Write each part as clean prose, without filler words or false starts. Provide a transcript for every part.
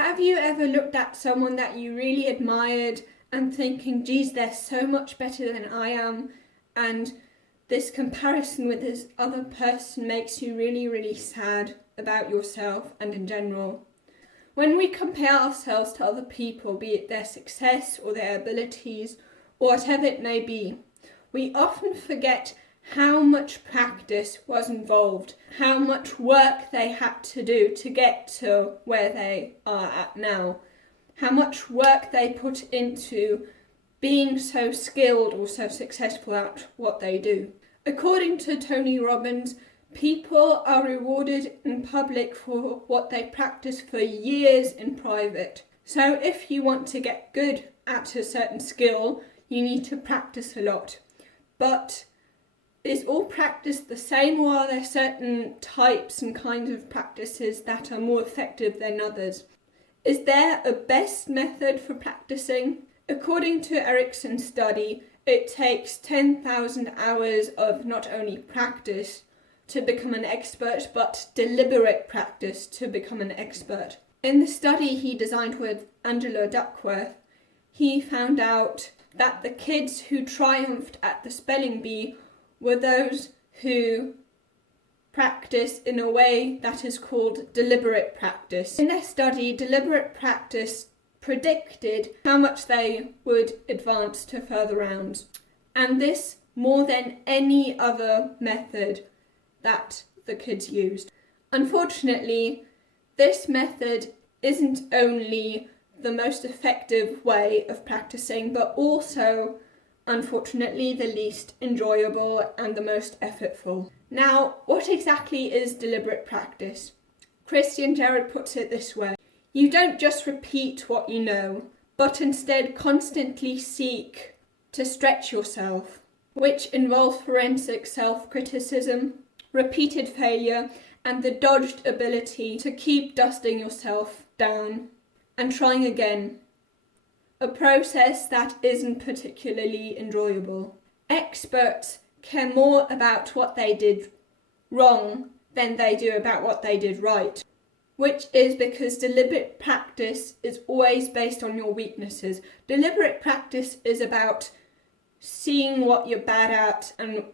Have you ever looked at someone that you really admired and thinking, geez, they're so much better than I am, and this comparison with this other person makes you really, really sad about yourself and in general? When we compare ourselves to other people, be it their success or their abilities or whatever it may be, we often forget how much practice was involved, how much work they had to do to get to where they are at now, how much work they put into being so skilled or so successful at what they do. According to Tony Robbins, people are rewarded in public for what they practice for years in private. So if you want to get good at a certain skill, you need to practice a lot. But is all practice the same, or are there certain types and kinds of practices that are more effective than others? Is there a best method for practicing? According to Erickson's study, it takes 10,000 hours of not only practice to become an expert, but deliberate practice to become an expert. In the study he designed with Angela Duckworth, he found out that the kids who triumphed at the spelling bee were those who practice in a way that is called deliberate practice. In their study, deliberate practice predicted how much they would advance to further rounds, and this more than any other method that the kids used. Unfortunately, this method isn't only the most effective way of practicing, but also, unfortunately, the least enjoyable and the most effortful. Now, what exactly is deliberate practice? Christian Jared puts it this way: you don't just repeat what you know, but instead constantly seek to stretch yourself, which involves forensic self-criticism, repeated failure, and the dogged ability to keep dusting yourself down and trying again. A process that isn't particularly enjoyable. Experts care more about what they did wrong than they do about what they did right, which is because deliberate practice is always based on your weaknesses. Deliberate practice is about seeing what you're bad at and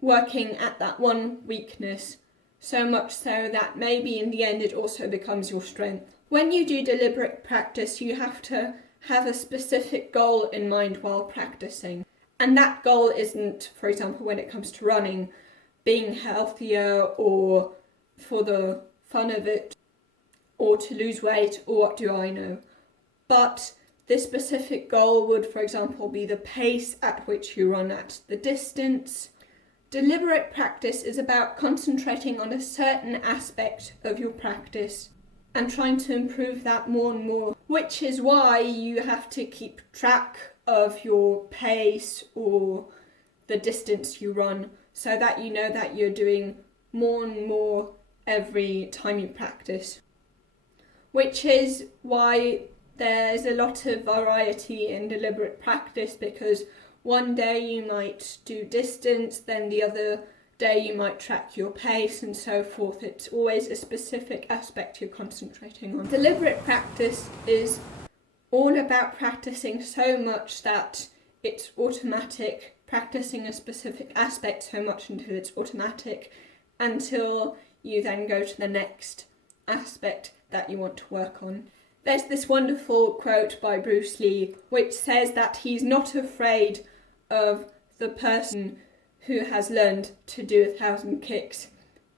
working at that one weakness, so much so that maybe in the end it also becomes your strength. When you do deliberate practice, you have to have a specific goal in mind while practicing. And that goal isn't, for example, when it comes to running, being healthier or for the fun of it, or to lose weight, or what do I know. But this specific goal would, for example, be the pace at which you run at, the distance. Deliberate practice is about concentrating on a certain aspect of your practice and trying to improve that more and more, which is why you have to keep track of your pace or the distance you run, so that you know that you're doing more and more every time you practice. Which is why there's a lot of variety in deliberate practice, because one day you might do distance, then the other day you might track your pace and so forth. It's always a specific aspect you're concentrating on. Deliberate practice is all about practicing so much that it's automatic, practicing a specific aspect so much until it's automatic, until you then go to the next aspect that you want to work on. There's this wonderful quote by Bruce Lee which says that he's not afraid of the person who has learned to do 1,000 kicks,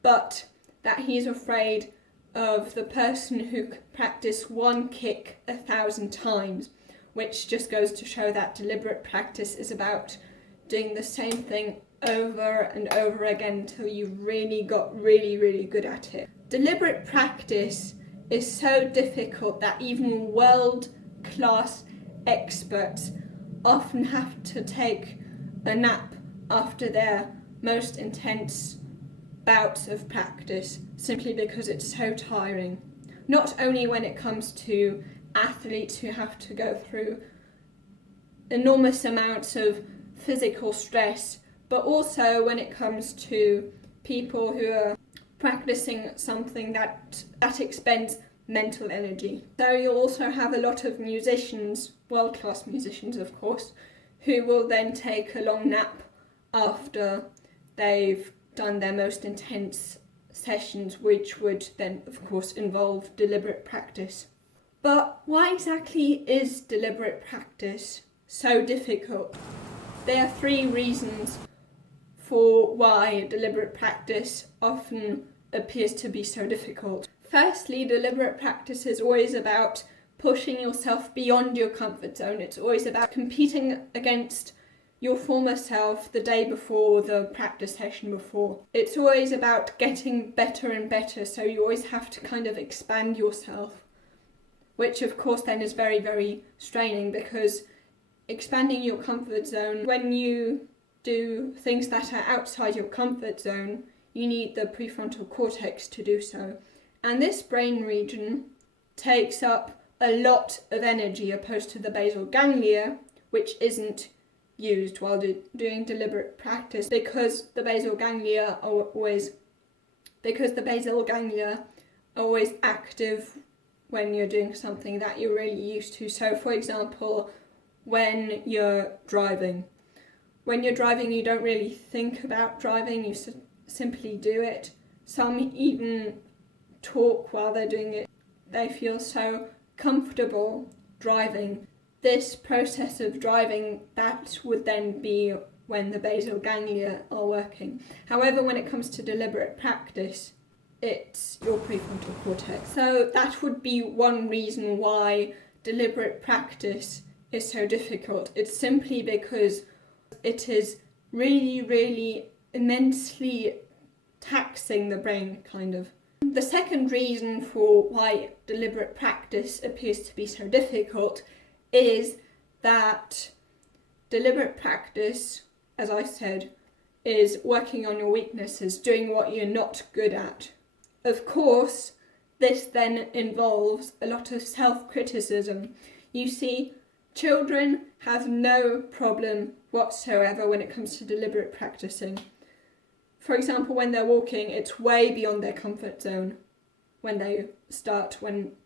but that he's afraid of the person who could practice one kick 1,000 times, which just goes to show that deliberate practice is about doing the same thing over and over again until you've really got really good at it. Deliberate practice is so difficult that even world-class experts often have to take a nap after their most intense bouts of practice, simply because it's so tiring. Not only when it comes to athletes who have to go through enormous amounts of physical stress, but also when it comes to people who are practicing something that expends mental energy. So you'll also have a lot of musicians, world-class musicians of course, who will then take a long nap after they've done their most intense sessions, which would then of course involve deliberate practice. But why exactly is deliberate practice so difficult? There are 3 reasons for why deliberate practice often appears to be so difficult. Firstly, deliberate practice is always about pushing yourself beyond your comfort zone. It's always about competing against your former self the day before, the practice session before. It's always about getting better and better, so you always have to kind of expand yourself, which of course then is very, very straining, because expanding your comfort zone, when you do things that are outside your comfort zone, you need the prefrontal cortex to do so. And this brain region takes up a lot of energy opposed to the basal ganglia, which isn't used while doing deliberate practice, because the basal ganglia are always active when you're doing something that you're really used to. So for example, when you're driving you don't really think about driving, you simply do it. Some even talk while they're doing it. They feel so comfortable driving. This process of driving, that would then be when the basal ganglia are working. However, when it comes to deliberate practice, it's your prefrontal cortex. So that would be one reason why deliberate practice is so difficult. It's simply because it is really, really immensely taxing the brain, kind of. The second reason for why deliberate practice appears to be so difficult is that deliberate practice, as I said, is working on your weaknesses, doing what you're not good at. Of course, this then involves a lot of self-criticism. You see, children have no problem whatsoever when it comes to deliberate practicing. For example, when they're walking, it's way beyond their comfort zone when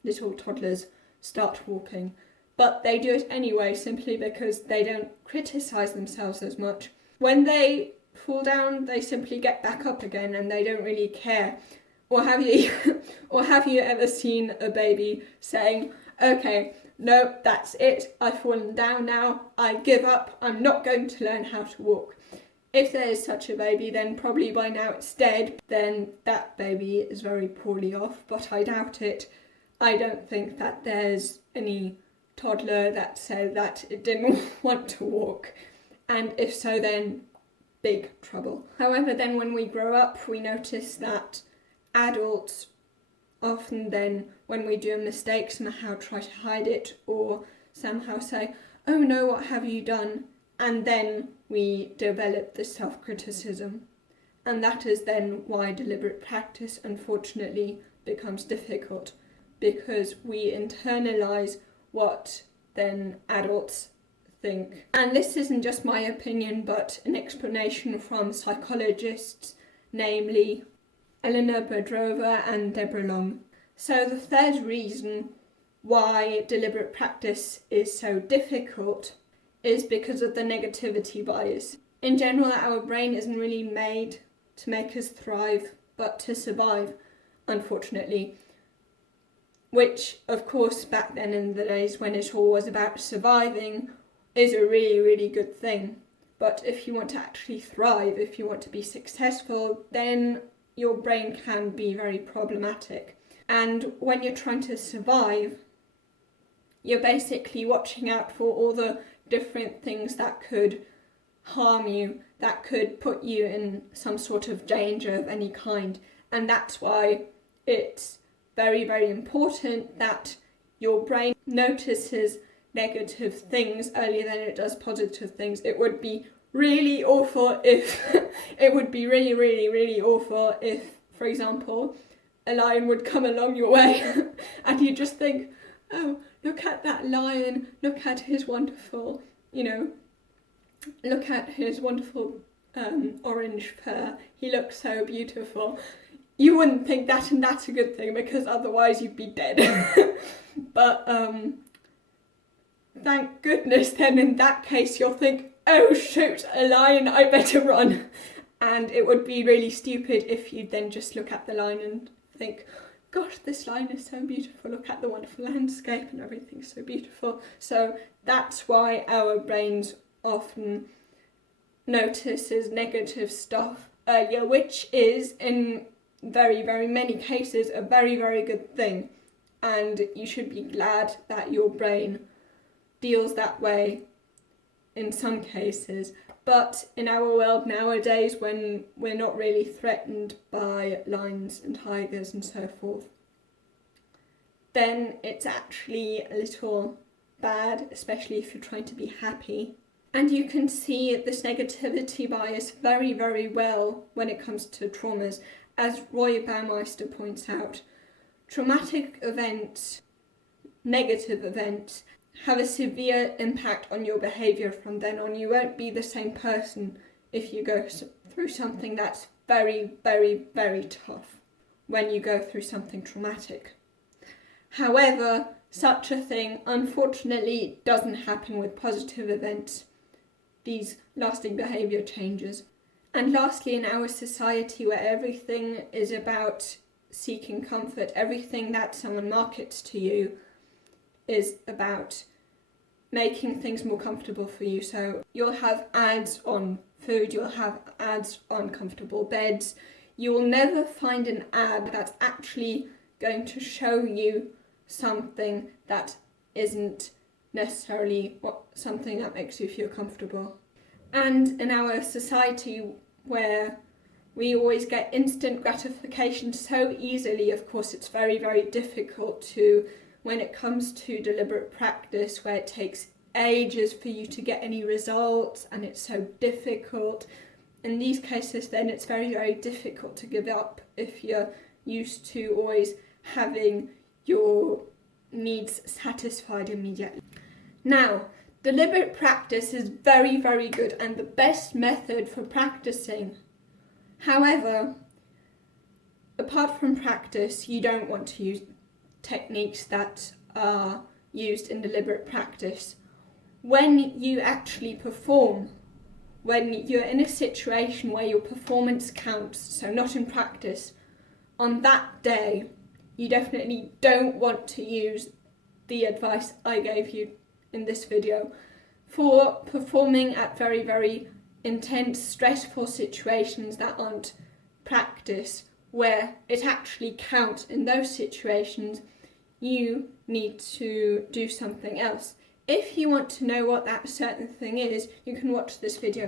little toddlers start walking. But they do it anyway, simply because they don't criticise themselves as much. When they fall down, they simply get back up again and they don't really care. Or have you ever seen a baby saying, okay, no, that's it, I've fallen down now, I give up, I'm not going to learn how to walk. If there is such a baby, then probably by now it's dead, then that baby is very poorly off, but I doubt it. I don't think that there's any toddler that said that it didn't want to walk, and if so, then big trouble. However, then when we grow up, we notice that adults often then, when we do a mistake, somehow try to hide it or somehow say, oh no, what have you done? And then we develop the self-criticism. And that is then why deliberate practice, unfortunately, becomes difficult, because we internalise what then adults think. And this isn't just my opinion, but an explanation from psychologists, namely Elena Bedrova and Deborah Long. So the third reason why deliberate practice is so difficult is because of the negativity bias. In general, our brain isn't really made to make us thrive, but to survive, unfortunately. Which, of course, back then in the days when it all was about surviving, is a really, really good thing. But if you want to actually thrive, if you want to be successful, then your brain can be very problematic. And when you're trying to survive, you're basically watching out for all the different things that could harm you, that could put you in some sort of danger of any kind. And that's why it's very, very important that your brain notices negative things earlier than it does positive things. It would be really awful if if, for example, a lion would come along your way and you just think, oh, look at that lion, look at his wonderful, look at his wonderful orange fur, he looks so beautiful. you wouldn't think that, and that's a good thing, because otherwise you'd be dead. But thank goodness then in that case you'll think, oh shoot, a lion, I better run. And it would be really stupid if you then just look at the lion and think, gosh, this lion is so beautiful, look at the wonderful landscape and everything's so beautiful. So that's why our brains often notices negative stuff earlier, which is in very, very many cases a very, very good thing. And you should be glad that your brain deals that way in some cases. But in our world nowadays, when we're not really threatened by lions and tigers and so forth, then it's actually a little bad, especially if you're trying to be happy. And you can see this negativity bias very, very well when it comes to traumas. As Roy Baumeister points out, traumatic events, negative events, have a severe impact on your behaviour from then on. You won't be the same person if you go through something that's very, very, very tough when you go through something traumatic. However, such a thing unfortunately doesn't happen with positive events, these lasting behaviour changes. And lastly, in our society where everything is about seeking comfort, everything that someone markets to you is about making things more comfortable for you. So you'll have ads on food, you'll have ads on comfortable beds. You will never find an ad that's actually going to show you something that isn't necessarily something that makes you feel comfortable. And in our society where we always get instant gratification so easily, of course it's very, very difficult to, when it comes to deliberate practice, where it takes ages for you to get any results and it's so difficult. In these cases then it's very, very difficult to give up if you're used to always having your needs satisfied immediately. Now, deliberate practice is very, very good and the best method for practicing. However, apart from practice, you don't want to use techniques that are used in deliberate practice. When you actually perform, when you're in a situation where your performance counts, so not in practice, on that day, you definitely don't want to use the advice I gave you in this video. For performing at very, very intense, stressful situations that aren't practice, where it actually counts in those situations, you need to do something else. If you want to know what that certain thing is, you can watch this video